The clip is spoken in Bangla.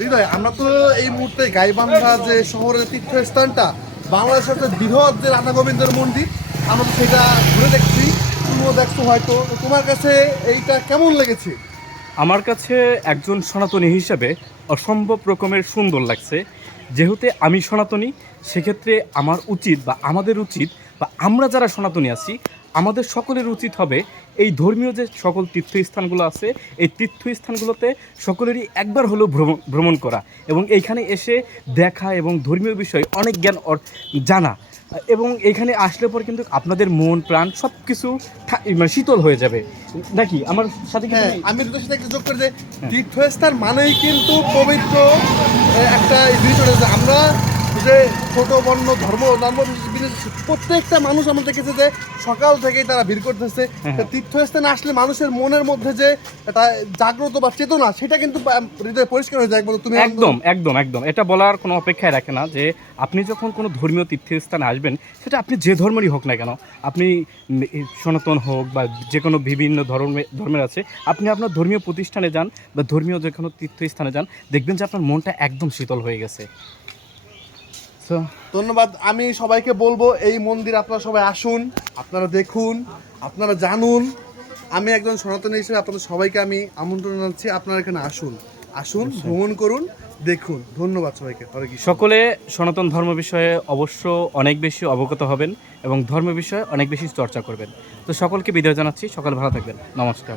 হৃদয়, আমরা তো এই মুহূর্তে গাইবান্ধা যে শহরের তীর্থস্থানটা বাংলাদেশের সবচেয়ে বৃহৎ যে রাধা গোবিন্দের মন্দির, আমরা তো সেটা ঘুরে দেখছি, তুমিও দেখছো হয়তো। তো তোমার কাছে এইটা কেমন লেগেছে? আমার কাছে একজন সনাতনী হিসাবে অসম্ভব রকমের সুন্দর লাগছে। যেহেতু আমি সনাতনী, সেক্ষেত্রে আমার উচিত বা আমাদের উচিত বা আমরা যারা সনাতনী আছি আমাদের সকলের উচিত হবে এই ধর্মীয় যে সকল তীর্থস্থানগুলো আছে এই তীর্থস্থানগুলোতে সকলেরই একবার হলেও ভ্রমণ করা এবং এইখানে এসে দেখা এবং ধর্মীয় বিষয়ে অনেক জ্ঞান জানা। এবং এইখানে আসলে পরে কিন্তু আপনাদের মন প্রাণ সব কিছু মানে শীতল হয়ে যাবে নাকি আমার সাথে কি হ্যাঁ, আমি তোদের সাথে একটা যোগ করি যে তীর্থস্থান মানেই কিন্তু পবিত্র একটা জিনিস রয়েছে। আমরা যে ছোট বর্ণ ধর্ম প্রত্যেকটা মানুষ আমরা দেখেছি যে সকাল থেকেই তারা ভিড় করতেছে। তীর্থস্থানে আসলে মানুষের মনের মধ্যে যে একটা জাগ্রত বা চেতনা, সেটা কিন্তু হৃদয় পরিষ্কার হয়ে যায় একবার। তুমি একদম একদম একদম এটা বলার কোনো অপেক্ষায় রাখে না যে আপনি যখন কোনো ধর্মীয় তীর্থস্থানে আসবেন, সেটা আপনি যে ধর্মেরই হোক না কেন, আপনি সনাতন হোক বা যে কোনো বিভিন্ন ধর্মের আছে, আপনি আপনার ধর্মীয় প্রতিষ্ঠানে যান বা ধর্মীয় যে কোনো তীর্থস্থানে যান, দেখবেন যে আপনার মনটা একদম শীতল হয়ে গেছে। ধন্যবাদ। আমি সবাইকে বলবো এই মন্দির আপনারা সবাই আসুন, আপনারা দেখুন, আপনারা জানুন। আমি একজন সনাতনী হিসেবে আপনাদের সবাইকে আমি আমন্ত্রণ জানাচ্ছি, আপনারা এখানে আসুন, আসুন, ভ্রমণ করুন, দেখুন। ধন্যবাদ সবাইকে। হরে কৃষ্ণ। সকলে সনাতন ধর্ম বিষয়ে অবশ্য অনেক বেশি অবগত হবেন এবং ধর্ম বিষয়ে অনেক বেশি চর্চা করবেন। তো সকলকে বিদায় জানাচ্ছি, সকল ভালো থাকবেন, নমস্কার।